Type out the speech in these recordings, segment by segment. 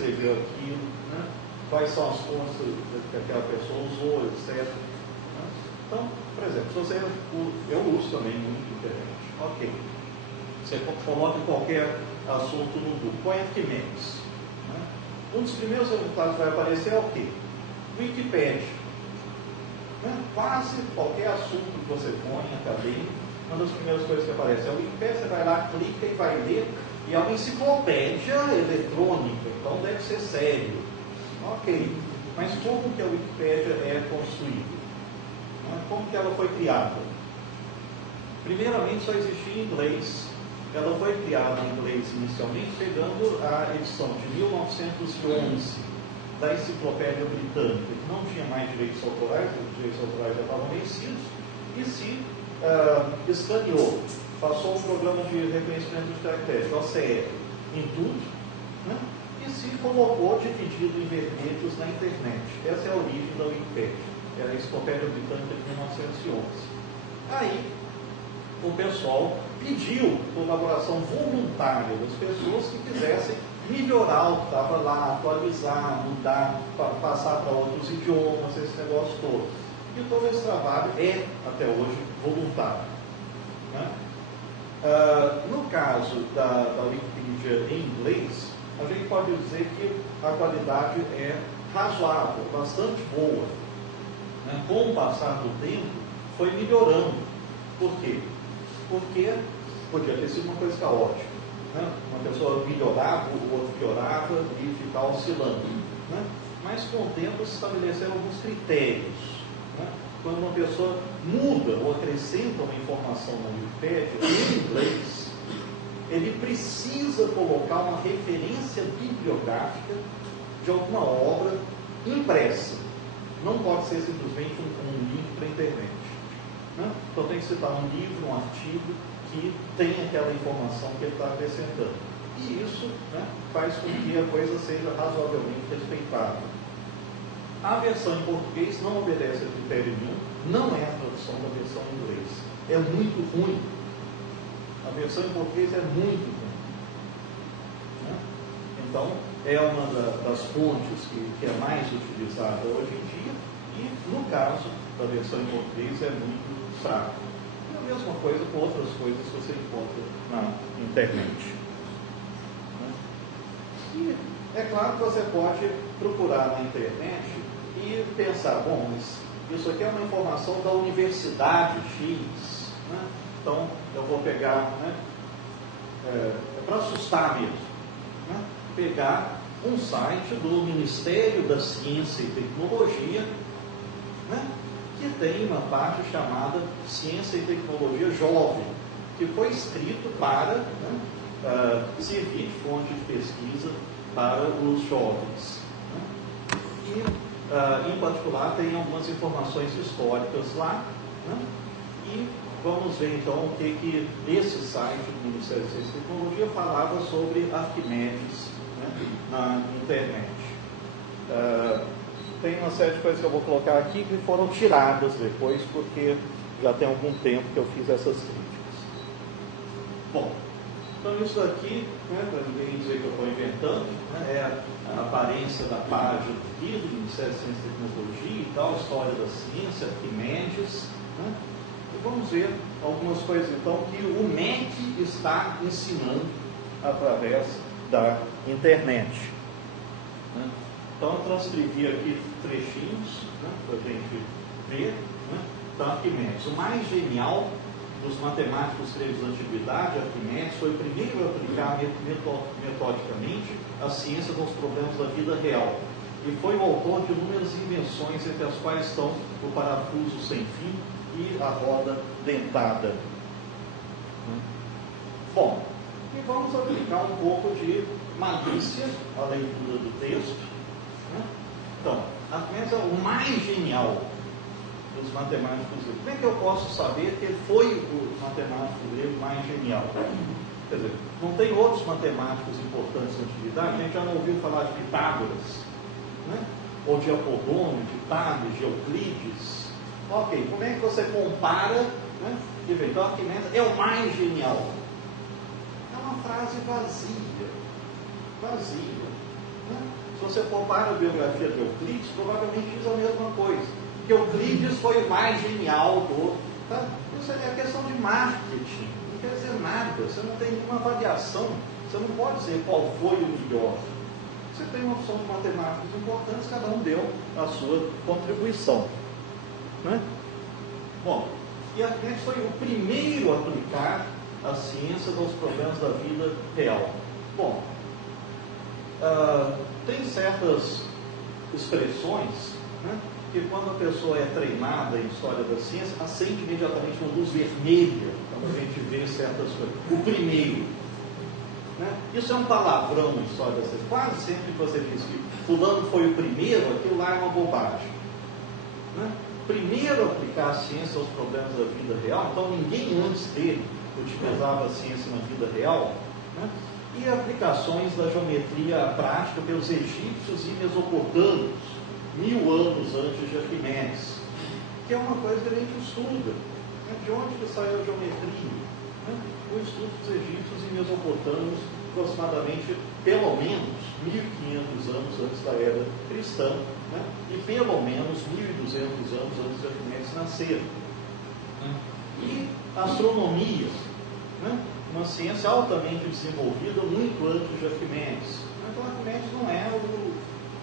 escreveu aquilo, né? Quais são as fontes que aquela pessoa usou, etc. Né? Então, por exemplo, se você, eu uso também muito internet, ok. Você coloca em qualquer assunto no Google, põe Arquimedes. Né? Um dos primeiros resultados que vai aparecer é o quê? Wikipédia. Né? Quase qualquer assunto que você põe acadêmico, uma das primeiras coisas que aparece é o Wikipédia, você vai lá, clica e vai ler, e é uma enciclopédia eletrônica, então deve ser sério. Ok, mas como que a Wikipédia é construída? Né? Como que ela foi criada? Primeiramente, só existia em inglês. Ela foi criada em inglês inicialmente, pegando a edição de 1911 da Enciclopédia Britânica, que não tinha mais direitos autorais, os direitos autorais já estavam vencidos, e se escaneou, passou um programa de reconhecimento de caracteres, OCR, em tudo, né? E se colocou dividido em verbetes na internet. Essa é a origem da Wikipédia, é a Enciclopédia Britânica de 1911. Aí, o pessoal pediu colaboração voluntária das pessoas que quisessem melhorar o que estava lá, atualizar, mudar, passar para outros idiomas, esse negócio todo. E todo esse trabalho é, até hoje, voluntário. Né? No caso da Wikipedia em inglês, a gente pode dizer que a qualidade é razoável, bastante boa. Né? Com o passar do tempo, foi melhorando. Por quê? Porque podia ter sido uma coisa caótica. Né? Uma pessoa melhorava, o outro piorava e ficava oscilando. Né? Mas com o tempo se estabeleceram alguns critérios. Né? Quando uma pessoa muda ou acrescenta uma informação na Wikipédia, em inglês, ele precisa colocar uma referência bibliográfica de alguma obra impressa. Não pode ser simplesmente um link para a internet. Né? Então tem que citar um livro, um artigo que tem aquela informação que ele está acrescentando. E isso, né, faz com que a coisa seja razoavelmente respeitada. A versão em português não obedece a critério nenhum, não é a tradução da versão em inglês. É muito ruim. A versão em português é muito ruim. Né? Então, é uma das fontes que é mais utilizada hoje em dia, e no caso da versão em português é muito fraca. E a mesma coisa com outras coisas que você encontra na internet. Né? E é claro que você pode procurar na internet e pensar, bom, mas isso aqui é uma informação da Universidade X, né? Então eu vou pegar, né, para assustar mesmo, né, pegar um site do Ministério da Ciência e Tecnologia, né, que tem uma parte chamada Ciência e Tecnologia Jovem, que foi escrito para, né, servir de fonte de pesquisa para os jovens. Né? E, em particular, tem algumas informações históricas lá, né? E vamos ver então o que esse site do Ministério da Ciência e Tecnologia falava sobre Arquimedes, né, na internet. Tem uma série de coisas que eu vou colocar aqui que foram tiradas depois, porque já tem algum tempo que eu fiz essas críticas. Bom, então isso aqui, né, para ninguém dizer que eu estou inventando, né, é a aparência da página aqui do Ministério da Ciência e Tecnologia e tal, história da ciência, Arquimedes, né? E vamos ver algumas coisas então que o MEC está ensinando através da internet. Né? Então eu transcrevi aqui trechinhos, né, para a gente ver. Né? Então, Arquimedes, o mais genial dos matemáticos gregos da antiguidade, Arquimedes foi o primeiro a aplicar metodicamente a ciência dos problemas da vida real. E foi o autor de inúmeras invenções, entre as quais estão o parafuso sem fim e a roda dentada. Bom, e vamos aplicar um pouco de malícia à leitura do texto. Né? Então, Arquimedes é o mais genial dos matemáticos gregos. Como é que eu posso saber que ele foi o matemático grego mais genial? Quer dizer, não tem outros matemáticos importantes na antiguidade? A gente já não ouviu falar de Pitágoras, né? Ou de Apolônio, de Tales, de Euclides. Ok, como é que você compara, né? Então, Arquimedes é o mais genial. É uma frase vazia. Vazia. Né? Se você for para a biografia de Euclides, provavelmente diz a mesma coisa. Que Euclides foi o mais genial do outro. Tá? Isso é questão de marketing. Não quer dizer nada. Você não tem nenhuma avaliação. Você não pode dizer qual foi o melhor. Você tem uma opção de matemáticos importantes, cada um deu a sua contribuição. Né? Bom, e Arquimedes foi o primeiro a aplicar a ciência aos problemas da vida real. Bom, tem certas expressões, né, que quando a pessoa é treinada em história da ciência, acende imediatamente uma luz vermelha quando a gente vê certas coisas. O primeiro. Né? Isso é um palavrão em história da ciência. Quase sempre que você diz que fulano foi o primeiro, aquilo lá é uma bobagem. Né? Primeiro aplicar a ciência aos problemas da vida real, então ninguém antes dele utilizava a ciência na vida real, né? E aplicações da geometria prática pelos egípcios e mesopotâmios, 1000 anos antes de Arquimedes, que é uma coisa que a gente estuda, né? De onde que saiu a geometria? Né? O estudo dos egípcios e mesopotâmios, aproximadamente, pelo menos 1500 anos antes da era cristã, né? E pelo menos 1200 anos antes de Arquimedes nascer. Né? E astronomia, né? Uma ciência altamente desenvolvida muito antes de Arquimedes. Então Arquimedes não é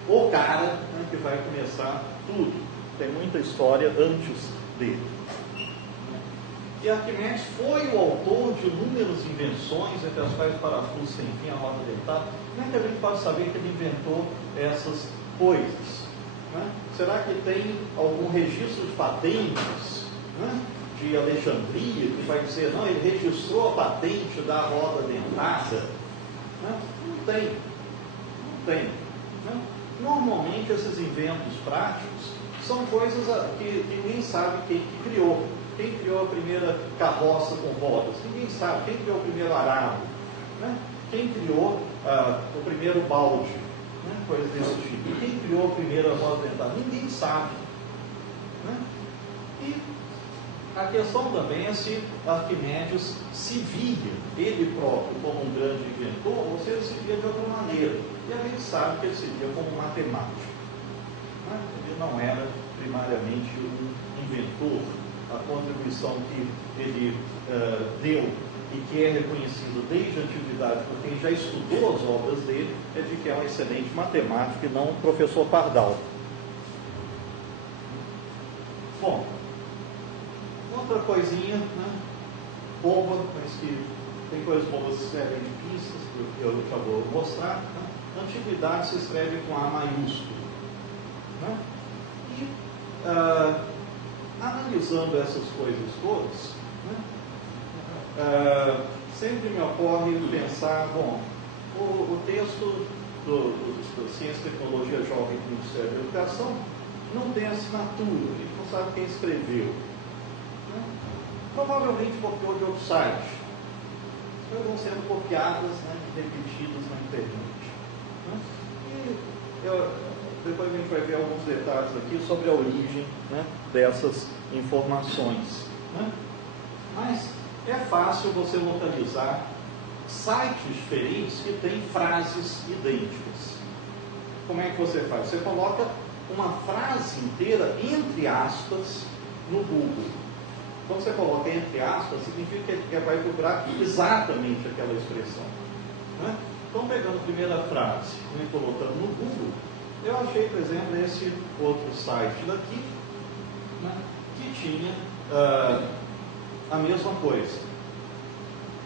o cara, né, que vai começar tudo. Tem muita história antes dele. E Arquimedes foi o autor de inúmeras invenções, entre as quais o parafuso sem fim, a roda dentada. Como é que a gente pode saber que ele inventou essas coisas? Né? Será que tem algum registro de patentes, né, de Alexandria, que vai dizer, não, ele registrou a patente da roda dentada? Né? Não tem. Não tem. Né? Normalmente esses inventos práticos são coisas que ninguém sabe quem que criou. Quem criou a primeira carroça com rodas? Ninguém sabe. Quem criou o primeiro arado? Né? Quem criou o primeiro balde? Né? Coisa desse tipo. Quem criou a primeira roda dentada? Ninguém sabe. Né? E a questão também é se Arquimedes se via, ele próprio, como um grande inventor, ou se ele se via de outra maneira. E a gente sabe que ele se via como um matemático. Né? Ele não era primariamente um inventor. A contribuição que ele deu e que é reconhecido desde a antiguidade por quem já estudou as obras dele, é de que é um excelente matemático e não um professor pardal. Bom, outra coisinha, né, boba, mas que tem coisas bobas que servem de pistas, que eu já vou mostrar. Né? A antiguidade se escreve com A maiúsculo. Né? E analisando essas coisas todas, né, sempre me ocorre pensar, bom, o texto da Ciência e Tecnologia Jovem do Ministério da Educação não tem assinatura, a gente não sabe quem escreveu. Né? Provavelmente copiou de outro site. As coisas vão sendo copiadas, né, e repetidas na internet. Né? E depois a gente vai ver alguns detalhes aqui sobre a origem, né, dessas informações. Né? Mas é fácil você localizar sites diferentes que têm frases idênticas. Como é que você faz? Você coloca uma frase inteira entre aspas no Google. Quando você coloca entre aspas, significa que vai procurar exatamente aquela expressão. Né? Então, pegando a primeira frase e colocando no Google, eu achei, por exemplo, esse outro site daqui, né, que tinha a mesma coisa.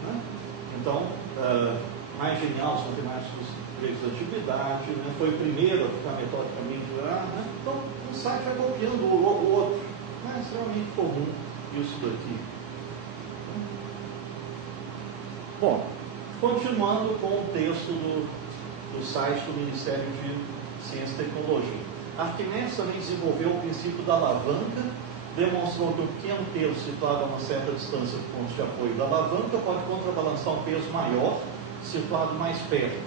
Né? Então, mais genial, os matemáticos gregos da antiguidade, né, foi o primeiro a ficar metodicamente lá. Né? Então, um site vai copiando o outro. É extremamente comum isso daqui. Bom, continuando com o texto do site do Ministério de Ciência e Tecnologia. Arquimedes também desenvolveu o princípio da alavanca, demonstrou que um pequeno peso situado a uma certa distância do ponto de apoio da alavanca pode contrabalançar um peso maior situado mais perto.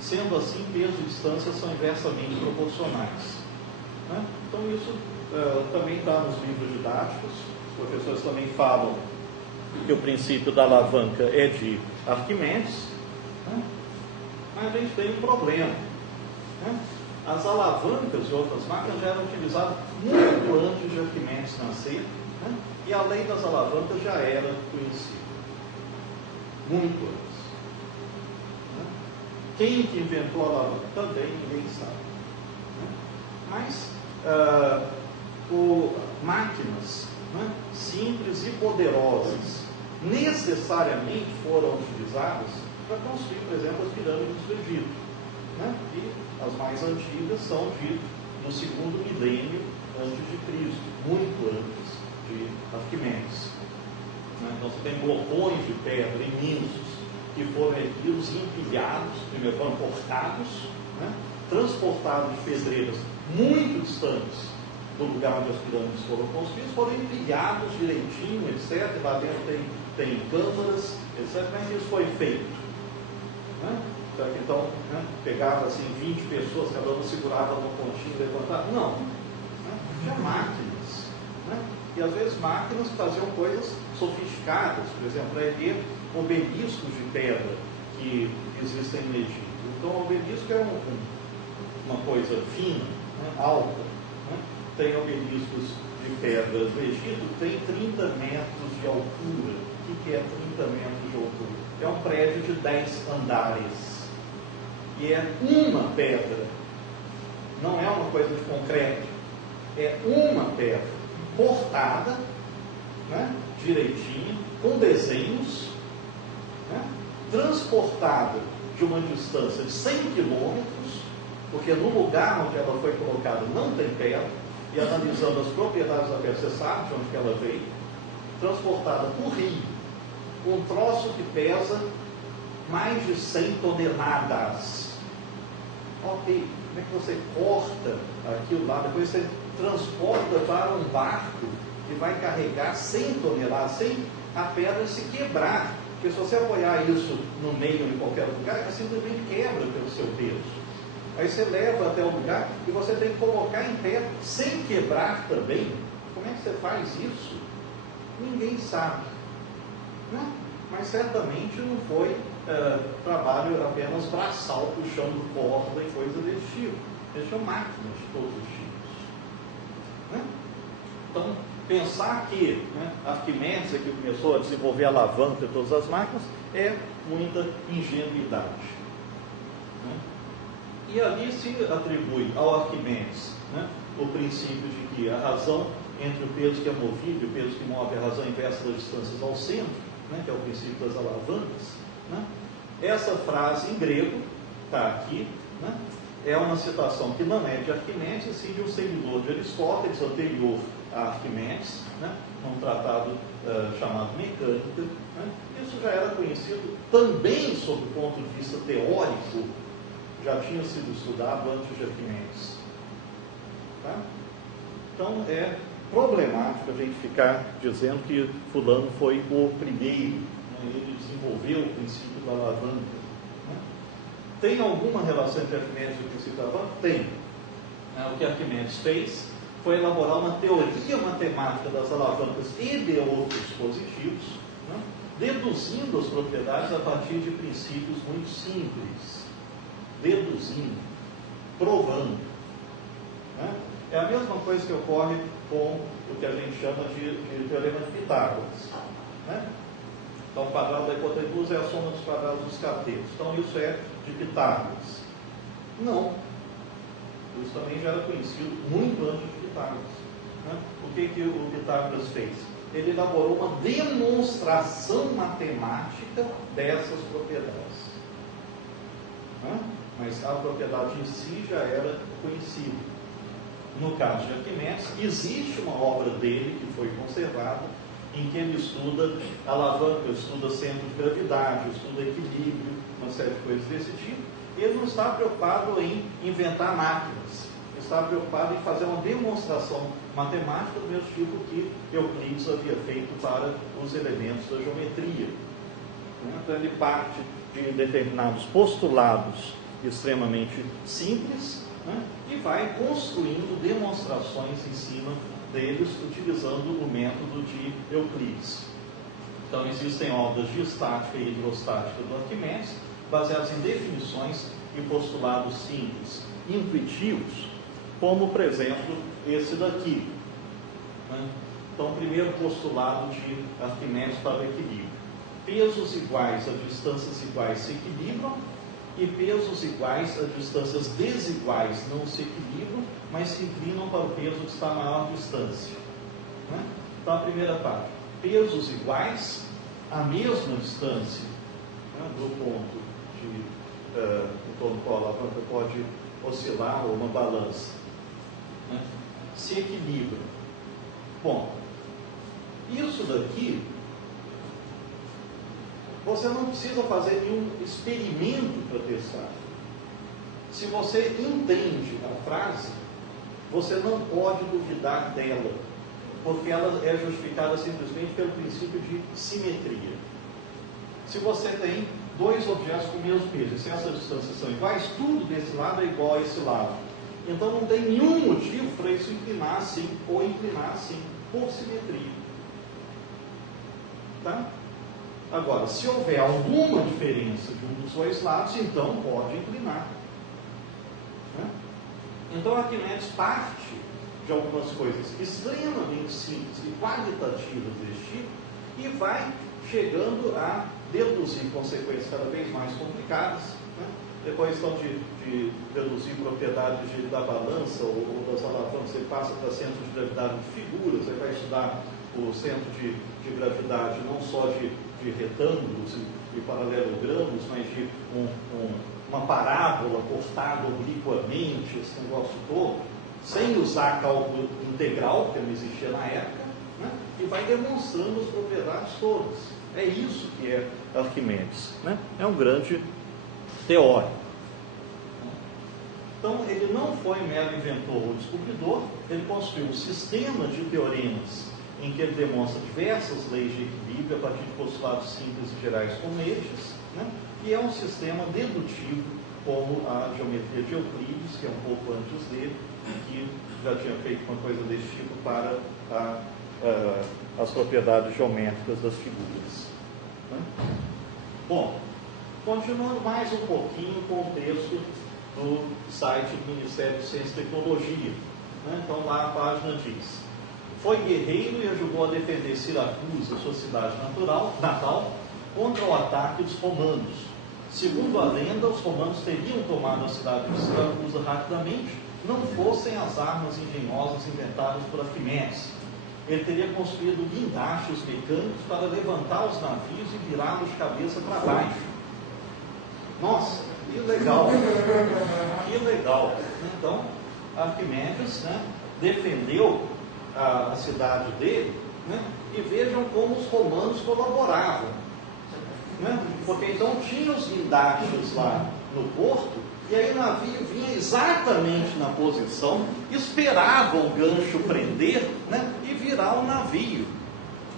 Sendo assim, peso e distância são inversamente proporcionais. Né? Então isso também está nos livros didáticos. Os professores também falam que o princípio da alavanca é de Arquimedes. Né? Mas a gente tem um problema. Né? As alavancas e outras máquinas já eram utilizadas muito antes de Arquimedes nascer, né? E a lei das alavancas já era conhecida, muito antes. Né? Quem que inventou a alavanca? Também ninguém sabe. Né? Mas máquinas, né, simples e poderosas necessariamente foram utilizadas para construir, por exemplo, as pirâmides do Egito. Né? E as mais antigas são do segundo milênio antes de Cristo, muito antes de Arquimedes. Né? Então você tem blocões de pedra imensos que foram erguidos e empilhados, primeiro foram cortados, né? Transportados de pedreiras muito distantes do lugar onde as pirâmides foram construídas, foram empilhados direitinho, etc. Lá dentro tem câmaras, etc. Mas isso foi feito. Né? Então, né, pegava assim 20 pessoas, cada uma segurava no pontinho e levantava. Não. Né? Tinha máquinas. Né? E às vezes máquinas faziam coisas sofisticadas, por exemplo, erguer obeliscos de pedra que existem no Egito. Então, o obelisco é uma coisa fina, né, alta. Né? Tem obeliscos de pedra no Egito, tem 30 metros de altura. O que é 30 metros de altura? É um prédio de 10 andares. E é uma pedra, não é uma coisa de concreto, é uma pedra cortada, né, direitinho, com desenhos, né, transportada de uma distância de 100 quilômetros, porque no lugar onde ela foi colocada não tem pedra, e analisando as propriedades da pedra, você sabe de onde que ela veio, transportada por rio, um troço que pesa mais de 100 toneladas. Ok, como é que você corta aquilo lá? Depois você transporta para um barco que vai carregar 100 toneladas, sem a pedra se quebrar. Porque se você apoiar isso no meio em qualquer lugar, ela simplesmente quebra pelo seu peso. Aí você leva até o lugar e você tem que colocar em pé sem quebrar também. Como é que você faz isso? Ninguém sabe. Né? Mas certamente não foi trabalho apenas braçal, puxando corda e coisa desse tipo. Eles tinham máquinas de todos os tipos. Né? Então, pensar que, né, Arquimedes aqui começou a desenvolver a alavanca e todas as máquinas é muita ingenuidade. Né? E ali se atribui ao Arquimedes, né, o princípio de que a razão entre o peso que é movido e o peso que move, a razão inversa das distâncias ao centro, né, que é o princípio das alavancas. Né? Essa frase em grego, está aqui, né, é uma citação que não é de Arquimedes, e sim de um seguidor de Aristóteles, anterior a Arquimedes, né, num tratado chamado Mecânica. Né? Isso já era conhecido também sob o ponto de vista teórico, já tinha sido estudado antes de Arquimedes. Tá? Então é problemático a gente ficar dizendo que fulano foi o primeiro, né? Ele desenvolveu o princípio da alavanca. Né? Tem alguma relação entre Arquimedes e o princípio da alavanca? Tem. O que Arquimedes fez foi elaborar uma teoria matemática das alavancas e de outros dispositivos, né? Deduzindo as propriedades a partir de princípios muito simples. Deduzindo, provando. Né? É a mesma coisa que ocorre com o que a gente chama de teorema de Pitágoras. Né? Então, o quadrado da hipotenusa é a soma dos quadrados dos catetos. Então, isso é de Pitágoras. Não. Isso também já era conhecido muito antes de Pitágoras. Né? O que o Pitágoras fez? Ele elaborou uma demonstração matemática dessas propriedades. Né? Mas a propriedade em si já era conhecida. No caso de Arquimedes, existe uma obra dele que foi conservada, em que ele estuda alavanca, estuda centro de gravidade, estuda equilíbrio, uma série de coisas desse tipo. Ele não está preocupado em inventar máquinas, ele está preocupado em fazer uma demonstração matemática do mesmo tipo que Euclides havia feito para os elementos da geometria. Então ele parte de determinados postulados extremamente simples, né, e vai construindo demonstrações em cima deles, utilizando o método de Euclides. Então existem obras de estática e hidrostática do Arquimedes, baseadas em definições e postulados simples intuitivos, como, por exemplo, esse daqui. Né? Então, primeiro postulado de Arquimedes para o equilíbrio. Pesos iguais a distâncias iguais se equilibram, e pesos iguais a distâncias desiguais não se equilibram, mas se inclinam para o peso que está a maior distância. Né? Então, a primeira parte. Pesos iguais à mesma distância, né, do ponto em torno do qual a alavanca pode oscilar, ou uma balança, né, se equilibram. Bom, isso daqui, você não precisa fazer nenhum experimento para testar. Se você entende a frase, você não pode duvidar dela, porque ela é justificada simplesmente pelo princípio de simetria. Se você tem dois objetos com o mesmo peso, se essas distâncias são iguais, tudo desse lado é igual a esse lado. Então não tem nenhum motivo para isso inclinar assim, ou inclinar assim, por simetria. Tá? Agora, se houver alguma diferença de um dos dois lados, então pode inclinar. Né? Então Arquimedes parte de algumas coisas extremamente simples e qualitativas desse tipo e vai chegando a deduzir consequências cada vez mais complicadas. Né? Depois, então, de deduzir propriedades da balança ou das alavancas, ele passa para centro de gravidade de figuras, ele vai estudar o centro de gravidade não só de retângulos e paralelogramos, mas de uma parábola cortada obliquamente, esse negócio todo, sem usar cálculo integral, que não existia na época, né? E vai demonstrando as propriedades todas. É isso que é Arquimedes. Né? É um grande teórico. Então, ele não foi mero inventor ou descobridor, ele construiu um sistema de teoremas em que ele demonstra diversas leis de equilíbrio a partir de postulados simples e gerais como estes, né? E é um sistema dedutivo, como a geometria de Euclides, que é um pouco antes dele, que já tinha feito uma coisa desse tipo para as propriedades geométricas das figuras. Né? Bom, continuando mais um pouquinho o contexto do site do Ministério de Ciência e Tecnologia. Né? Então lá a página diz: foi guerreiro e ajudou a defender Siracusa, sua cidade natal, contra o ataque dos romanos. Segundo a lenda, os romanos teriam tomado a cidade de Siracusa rapidamente, não fossem as armas engenhosas inventadas por Arquimedes. Ele teria construído guindastes mecânicos para levantar os navios e virá-los de cabeça para baixo. Nossa, que legal! Que legal! Então, Arquimedes, né, defendeu a cidade dele, né, e vejam como os romanos colaboravam. Né? Porque então tinha os guindastes lá no porto, e aí o navio vinha exatamente na posição, esperava o gancho prender, né, e virar o navio.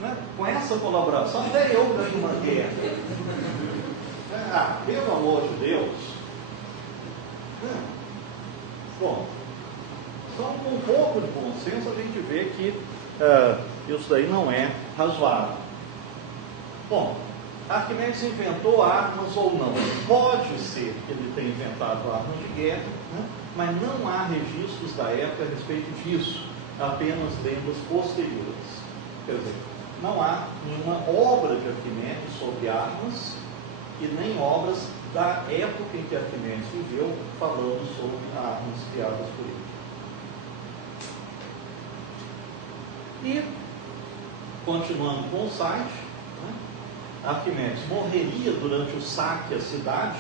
Né? Com essa colaboração, até eu ganho uma guerra. Pelo amor de Deus. Bom, então com um pouco de bom senso a gente vê que isso daí não é razoável. Bom, Arquimedes inventou armas ou não? Pode ser que ele tenha inventado armas de guerra, né? Mas não há registros da época a respeito disso, apenas lendas posteriores. Quer dizer, não há nenhuma obra de Arquimedes sobre armas e nem obras da época em que Arquimedes viveu falando sobre armas criadas por ele. E, continuando com o site, Arquimedes morreria durante o saque à cidade.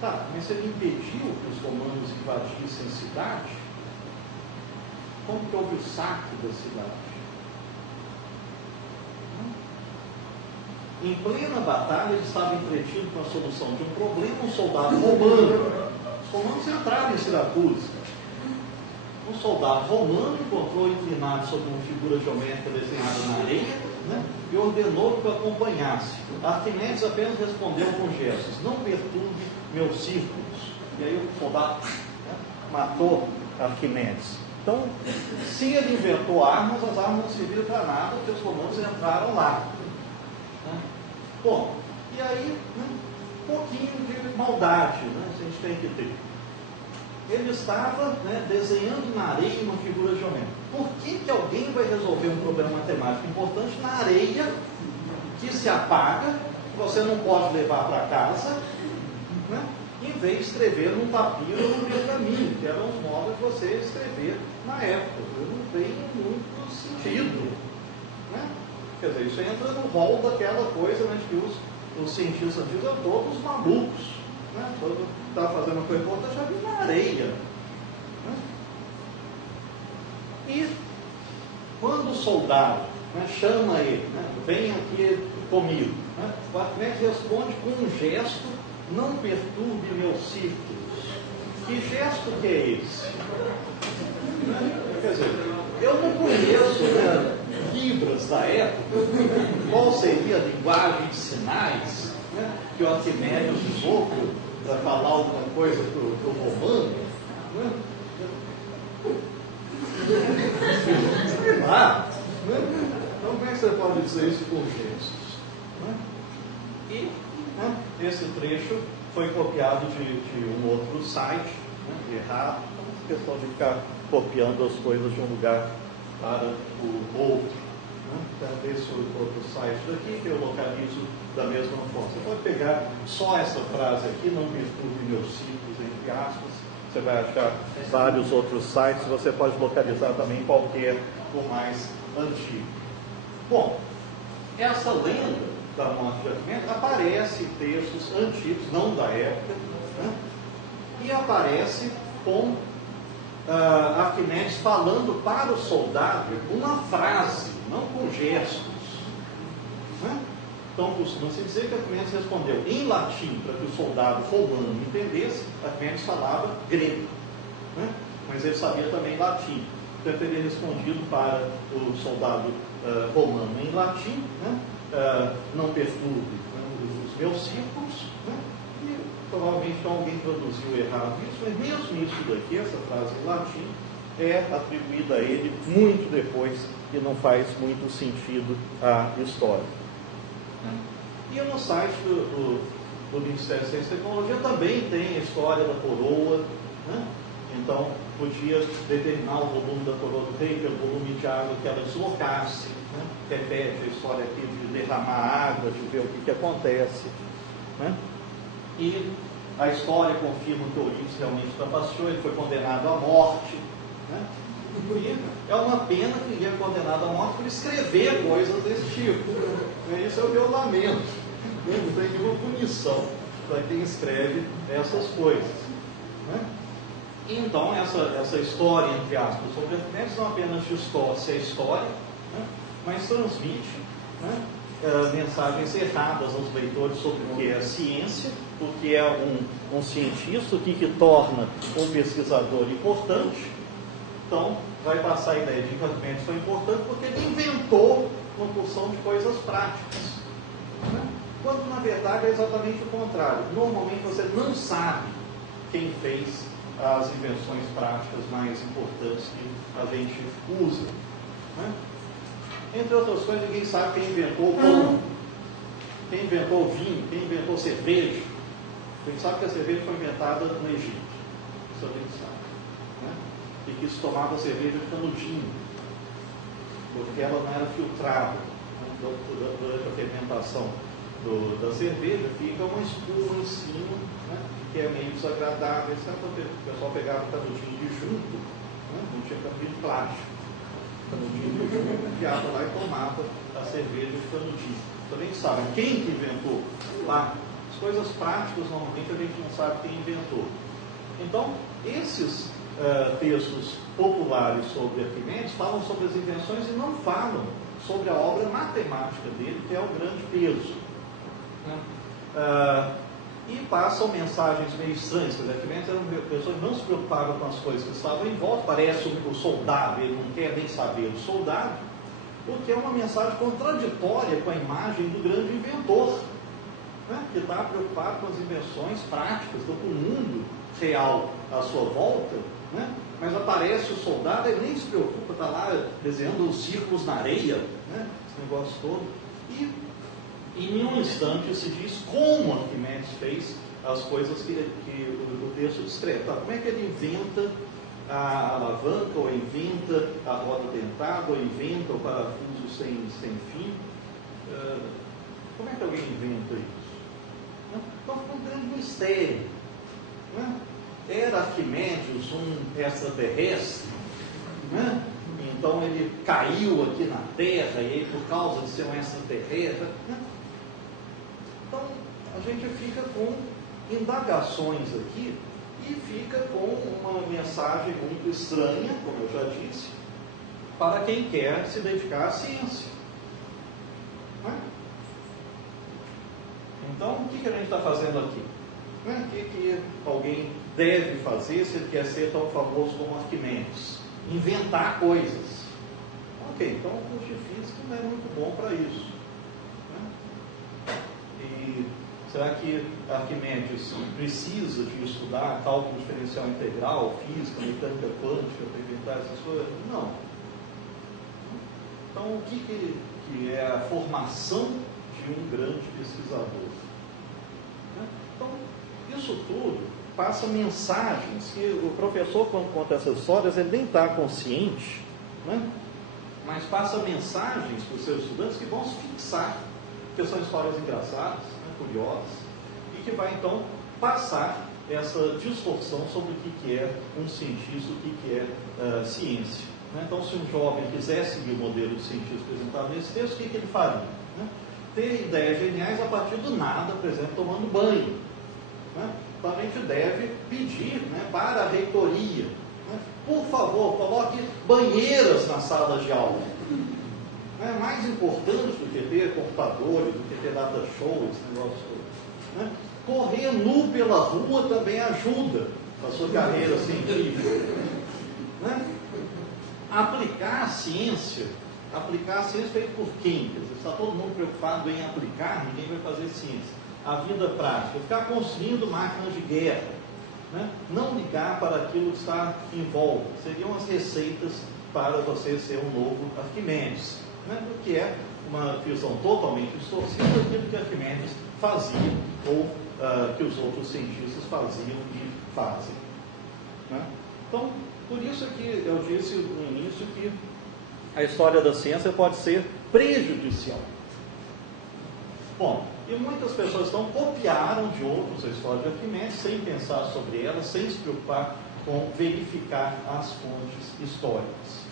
Tá, mas ele impediu que os romanos invadissem a cidade? Como que houve o saque da cidade? Em plena batalha, ele estava entretido com a solução de um problema, um soldado romano. Os romanos entraram em Siracusa. Um soldado romano encontrou inclinado sobre uma figura geométrica desenhada na areia, né, e ordenou que o acompanhasse. Arquimedes apenas respondeu com gestos: não perturbe meus círculos. E aí o soldado, né, matou Arquimedes. Então, se ele inventou armas, as armas não serviram para nada, porque os romanos entraram lá. Né? Bom, e aí, né, pouquinho de maldade, né, a gente tem que ter. Ele estava, né, desenhando na areia uma figura geométrica. Por que alguém vai resolver um problema matemático importante na areia que se apaga, que você não pode levar para casa, né, em vez de escrever num papiro ou num pergaminho, que eram os modos de você escrever na época? Não tem muito sentido, né? Quer dizer, isso entra no rol daquela coisa, né, que os cientistas antigos eram todos malucos, né? Todo estava fazendo uma coisa importante, já viu na areia, né? E quando o soldado, né, chama ele, né, vem aqui comigo, né, o Arquimedes responde com um gesto: não perturbe meus círculos. Que gesto que é esse? Né? Quer dizer, eu não conheço, né, Libras da época, qual seria a linguagem de sinais, né, que o Arquimedes usou para falar alguma coisa para o romano, né? Sei lá, né? Então, como é que você pode dizer isso por gestos? Né? E, né, esse trecho foi copiado de um outro site, né, errado, a questão de ficar copiando as coisas de um lugar para o outro. Né? Esse outro site daqui que eu localizo da mesma forma. Você pode pegar só essa frase aqui: não perturbe meus ciclos, entre aspas. Você vai achar vários outros sites. Você pode localizar também qualquer, o mais antigo. Bom, essa lenda da morte de Arquimedes aparece em textos antigos, não da época, né? E aparece com Arquimedes falando para o soldado uma frase, não com gestos, né? Então, costuma-se dizer que Arquimedes respondeu em latim para que o soldado romano entendesse. Arquimedes falava grego, né? Mas ele sabia também latim. Então, ele teria respondido para o soldado romano em latim, né? Não perturbe, né, os meus círculos, né? E provavelmente então, alguém traduziu errado isso, mas mesmo isso daqui, essa frase em latim, é atribuída a ele muito depois e não faz muito sentido à história. E no site do Ministério da Ciência e Tecnologia também tem a história da coroa, né? Então podia determinar o volume da coroa do rei pelo volume de água que ela deslocasse, né? Repete a história aqui de derramar água, de ver o que acontece, né? E a história confirma que Eurípides realmente trapaceou, ele foi condenado à morte, né? E é uma pena que ninguém é condenado à morte por escrever coisas desse tipo. Isso é o meu lamento. Não tem nenhuma punição para quem escreve essas coisas, né? Então, essa história, entre aspas, sobre Arquimedes não apenas distorce a história, né, mas transmite, né, mensagens erradas aos leitores sobre o que é a ciência, o que é um cientista, o que torna um pesquisador importante. Então, vai passar a ideia de que Arquimedes foi importante porque ele inventou uma porção de coisas práticas, né? Quando, na verdade, é exatamente o contrário. Normalmente, você não sabe quem fez as invenções práticas mais importantes que a gente usa, né? Entre outras coisas, ninguém sabe quem inventou o pão, quem inventou o vinho, quem inventou a cerveja. A gente sabe que a cerveja foi inventada no Egito, isso a gente sabe, né? E que se tomava cerveja de canudinho, porque ela não era filtrada, né? Durante a fermentação da cerveja fica uma espuma em cima, né, que é meio desagradável, etc. O pessoal pegava o canudinho de junto, né, não tinha canudinho de plástico, canudinho de junto, enfiava lá e tomava a cerveja de canudinho. Também sabe quem que inventou? Sei lá. As coisas práticas normalmente a gente não sabe quem inventou. Então, esses textos populares sobre Arquimedes falam sobre as invenções e não falam sobre a obra matemática dele, que é o grande peso. E passam mensagens meio estranhas. Arquimedes era uma pessoa que não se preocupava com as coisas que estavam em volta. Parece o soldado, ele não quer nem saber do soldado, porque é uma mensagem contraditória com a imagem do grande inventor, né, que está preocupado com as invenções práticas, com o mundo real à sua volta, né, mas aparece o soldado, ele nem se preocupa, está lá desenhando os círculos na areia, né, esse negócio todo. em nenhum instante se diz como Arquimedes fez as coisas que o texto descreve. Tá? Como é que ele inventa a alavanca, ou inventa a roda dentada, ou inventa o parafuso sem fim? Como é que alguém inventa isso? Então fica um grande mistério. Né? Era Arquimedes um extraterrestre? Né? Então ele caiu aqui na Terra, e aí, por causa de ser um extraterrestre. Né? Então a gente fica com indagações aqui e fica com uma mensagem muito estranha, como eu já disse, para quem quer se dedicar à ciência. Né? Então, o que a gente está fazendo aqui? Né? O que alguém deve fazer se ele quer ser tão famoso como Arquimedes? Inventar coisas. Ok, então o curso de física não é muito bom para isso. Né? E será que Arquimedes precisa de estudar cálculo diferencial integral, física, mecânica quântica para inventar essas coisas? Não. Então, o que é a formação de um grande pesquisador? Então, isso tudo passa mensagens que o professor, quando conta essas histórias, ele nem está consciente, né? Mas passa mensagens para os seus estudantes que vão se fixar, porque são histórias engraçadas, né, curiosas, e que vai então passar essa distorção sobre o que é um cientista, o que é ciência. Né? Então, se um jovem quiser seguir o modelo de cientista apresentado nesse texto, o que ele faria? Né? Ter ideias geniais a partir do nada, por exemplo, tomando banho. Né? Então a gente deve pedir, né, para a reitoria, né, por favor, coloque banheiras nas salas de aula. É mais importante do que ter computadores, do que ter data show, esse negócio todo. Né? Correr nu pela rua também ajuda a sua carreira científica. Né? Aplicar a ciência feita por quem? Quer dizer, está todo mundo preocupado em aplicar, ninguém vai fazer ciência. A vida prática, ficar construindo máquinas de guerra, né? Não ligar para aquilo que está em volta, seriam as receitas para você ser um novo Arquimedes, né? O que é uma visão totalmente distorcida daquilo que Arquimedes fazia, ou que os outros cientistas faziam e fazem. Né? Então, por isso que eu disse no início que a história da ciência pode ser prejudicial. Bom, e muitas pessoas então copiaram de outros a história de Arquimedes sem pensar sobre ela, sem se preocupar com verificar as fontes históricas.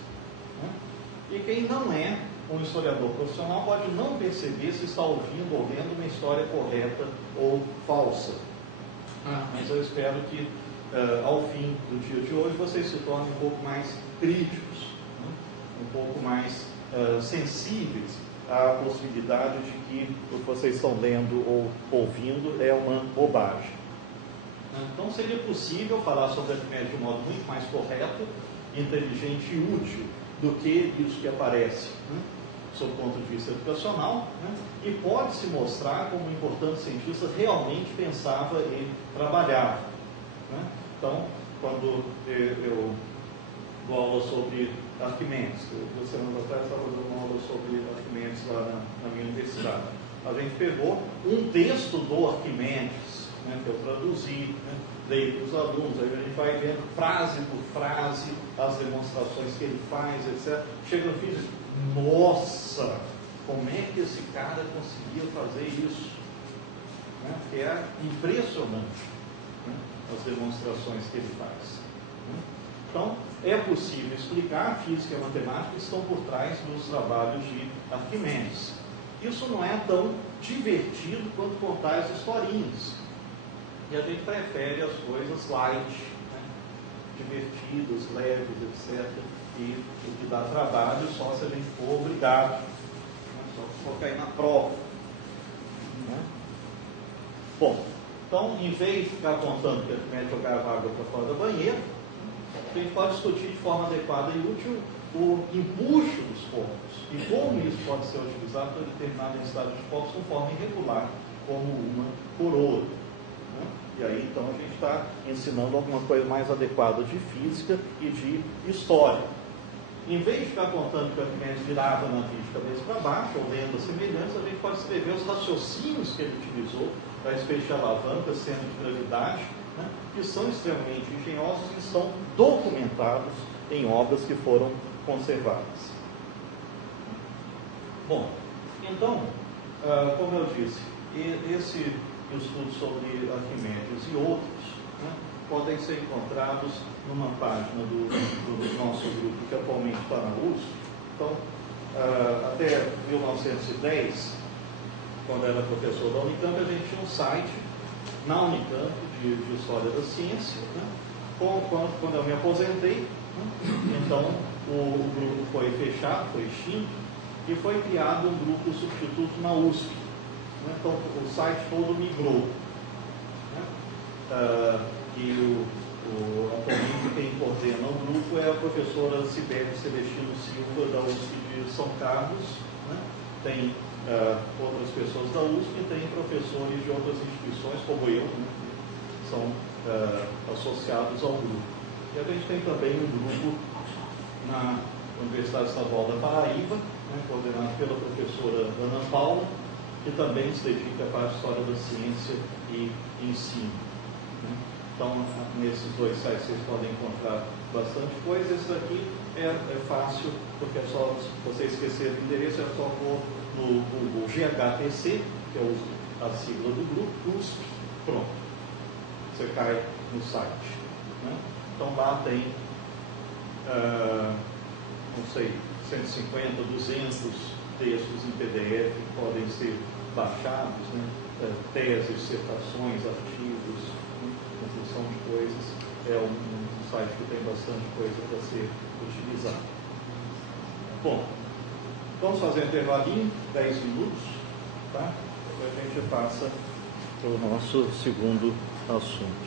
Né? E quem não é um historiador profissional pode não perceber se está ouvindo ou lendo uma história correta ou falsa. Mas eu espero que ao fim do dia de hoje vocês se tornem um pouco mais críticos, né? Um pouco mais sensíveis à possibilidade de que o que vocês estão lendo ou ouvindo é uma bobagem. Então seria possível falar sobre Arquimedes de um modo muito mais correto, inteligente e útil do que isso que aparece, né? Sob o ponto de vista educacional, né? E pode-se mostrar como um importante cientista realmente pensava e trabalhava. Né? Então, quando eu dou aula sobre Arquimedes, 2 semanas atrás estava dando uma aula sobre Arquimedes lá na minha universidade. A gente pegou um texto do Arquimedes, né, que eu traduzi, né, dei para os alunos, aí a gente vai vendo frase por frase as demonstrações que ele faz, etc. Chega no fim e diz, nossa, como é que esse cara conseguia fazer isso? Né? Que é impressionante, né, as demonstrações que ele faz. Né? Então, é possível explicar, a física e a matemática estão por trás dos trabalhos de Arquimedes. Isso não é tão divertido quanto contar as historinhas. E a gente prefere as coisas light, né? Divertidas, leves, etc. E o que dá trabalho só se a gente for obrigado, né? Só se for cair na prova. Né? Bom, então, em vez de ficar contando que Arquimedes jogava água para fora da banheira, a gente pode discutir de forma adequada e útil o empuxo dos corpos e como isso pode ser utilizado para determinada densidade de corpos com forma irregular, como uma coroa. Né? E aí, então, a gente está ensinando alguma coisa mais adequada de física e de história. em vez de ficar contando que o Arquimedes virava navio de cabeça para baixo, ou lendas semelhantes, a gente pode escrever os raciocínios que ele utilizou para respeito de alavanca, centro de gravidade, né, que são extremamente engenhosos e estão documentados em obras que foram conservadas. Bom, então, como eu disse, esse estudo sobre Arquimedes e outros, né, podem ser encontrados numa página do nosso grupo, que atualmente está na USP. Então, até 1910, quando eu era professor da Unicamp, a gente tinha um site na Unicamp de História da Ciência, né? Quando eu me aposentei, né? Então o grupo foi fechado, foi extinto, e foi criado um grupo substituto na USP, né? Então o site todo migrou, né? E atualmente quem coordena o grupo é a professora Cibele Celestino Silva, da USP de São Carlos, né? Tem outras pessoas da USP e tem professores de outras instituições, como eu, né? Que são associados ao grupo. E a gente tem também um grupo na Universidade Estadual da Paraíba, né? Coordenado pela professora Ana Paula, que também se dedica para a história da ciência e ensino, né? Então, nesses dois sites vocês podem encontrar bastante coisa. Esse daqui é fácil, porque é só, se você esquecer do endereço, é só pôr no Google GHTC, que é a sigla do grupo, USP, pronto. Você cai no site, né? Então lá tem, não sei, 150, 200 textos em PDF que podem ser baixados, né? Teses, dissertações, artigos, construção de coisas. É um site que tem bastante coisa para ser utilizado. Bom, vamos fazer um intervalinho, 10 minutos, tá? E a gente passa para o nosso segundo assunto.